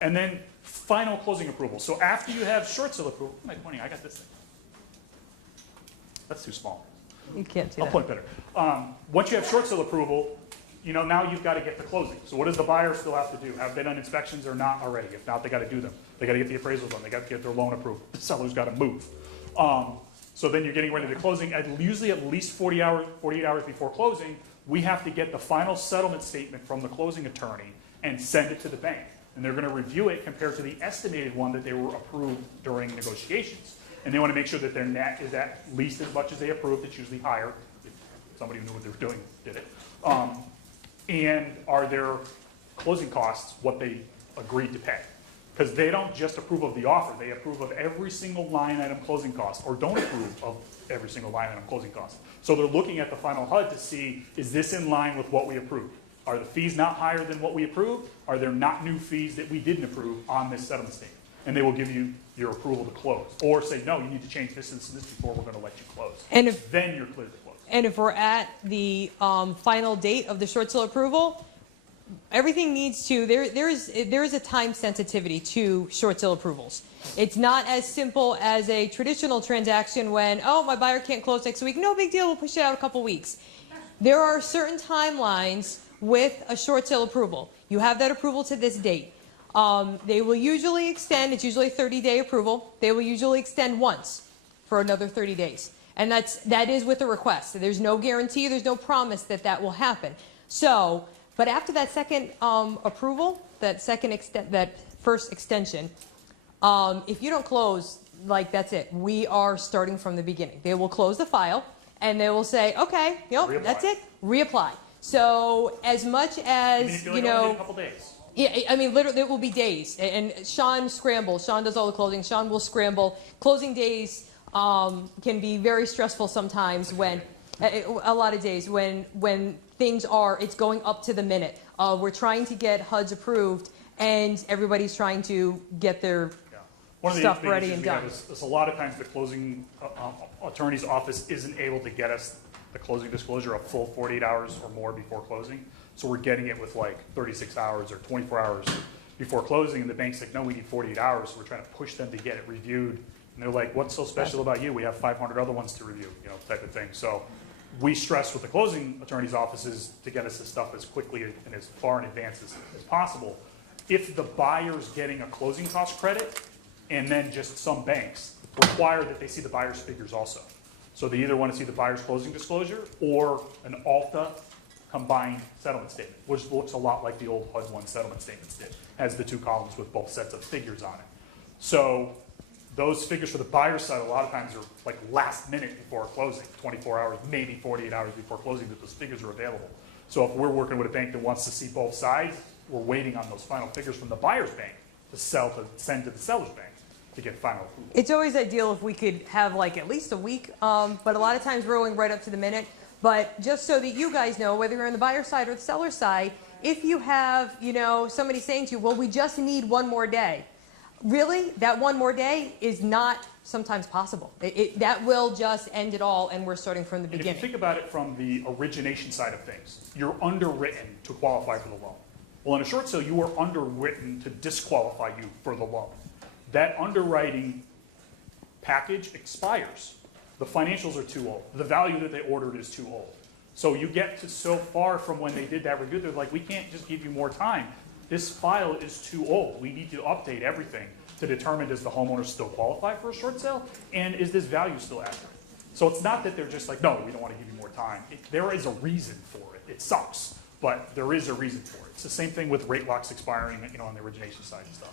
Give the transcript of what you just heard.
And then final closing approval. So after you have short sale approval, what am I pointing? I got this thing. That's too small. You can't see I'll that. point better. Once you have short sale approval, now you've got to get the closing. So what does the buyer still have to do? Have they done inspections or not already? If not, they got to do them. They got to get the appraisals done. They got to get their loan approved. The seller's got to move. So then you're getting ready to closing. Usually at least 48 hours before closing, we have to get the final settlement statement from the closing attorney and send it to the bank. And they're going to review it compared to the estimated one that they were approved during negotiations. And they want to make sure that their net is at least as much as they approved. It's usually higher if somebody who knew what they were doing did it. And are their closing costs what they agreed to pay? Because they don't just approve of the offer. They approve of every single line item closing cost, or don't approve of every single line item closing cost. So they're looking at the final HUD to see, is this in line with what we approved? Are the fees not higher than what we approved? Are there not new fees that we didn't approve on this settlement statement? And they will give you your approval to close. Or say, no, you need to change this and this before we're going to let you close. And if, then you're clear to close. and if we're at the final date of the short sale approval, everything needs to, there is a time sensitivity to short sale approvals. It's not as simple as a traditional transaction when, oh, my buyer can't close next week. No big deal, we'll push it out a couple weeks. There are certain timelines with a short sale approval. You have that approval to this date. They will usually extend, it's usually a 30-day approval. They will usually extend once for another 30 days. And that is with a request. There's no guarantee, there's no promise that that will happen. So, but after that second approval, that first extension, if you don't close, like that's it. We are starting from the beginning. They will close the file and they will say, okay, that's it, reapply. So as much as, only a couple days. Yeah, I mean, literally, it will be days. And Sean scrambles. Sean does all the closing. Sean will scramble. Closing days can be very stressful sometimes when, a lot of days, when things are, it's going up to the minute. We're trying to get HUDs approved, and everybody's trying to get their stuff ready and done. Is a lot of times the closing attorney's office isn't able to get us the closing disclosure a full 48 hours or more before closing. So we're getting it with like 36 hours or 24 hours before closing, and the bank's like, no, we need 48 hours. So we're trying to push them to get it reviewed. And they're like, what's so special about you? We have 500 other ones to review, type of thing. So we stress with the closing attorney's offices to get us this stuff as quickly and as far in advance as possible. If the buyer's getting a closing cost credit, and then just some banks require that they see the buyer's figures also. So they either want to see the buyer's closing disclosure or an ALTA combined settlement statement, which looks a lot like the old HUD 1 settlement statements did, has the two columns with both sets of figures on it. So those figures for the buyer's side a lot of times are like last minute before closing, 24 hours, maybe 48 hours before closing that those figures are available. So if we're working with a bank that wants to see both sides, we're waiting on those final figures from the buyer's bank to send to the seller's bank to get final approval. It's always ideal if we could have like at least a week, but a lot of times we're going right up to the minute. But just so that you guys know, whether you're on the buyer side or the seller side, if you have, somebody saying to you, well, we just need one more day. Really, that one more day is not sometimes possible. That will just end it all, and we're starting from the beginning. If you think about it from the origination side of things, you're underwritten to qualify for the loan. Well, in a short sale, you are underwritten to disqualify you for the loan. That underwriting package expires. The financials are too old. The value that they ordered is too old. So you get to so far from when they did that review, they're like, we can't just give you more time. This file is too old. We need to update everything to determine, does the homeowner still qualify for a short sale? And is this value still accurate? So it's not that they're just like, no, we don't want to give you more time. There is a reason for it. It sucks, but there is a reason for it. It's the same thing with rate locks expiring, on the origination side and stuff.